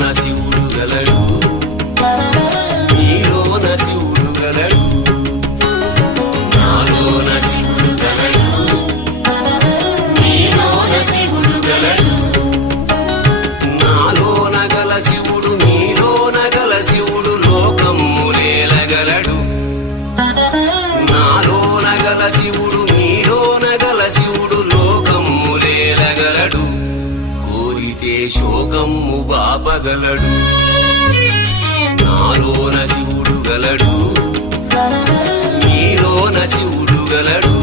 నాలోన శివుడు గలడు, నీలోన శివుడు గలడు. నాలోన శివుడు గలడు, నీలోన శివుడు గలడు. నాలోన గల శివుడు నీలోన గల శివుడు లోకమ్ములేలగలడు. నాలోన గల శివుడు నీలోన గల శివుడు లోకమ్ములేలగలడు. కోరితే శోకమ్ము బాపగలడు. నాలోన శివుడు గలడు, నీలోన శివుడు గలడు.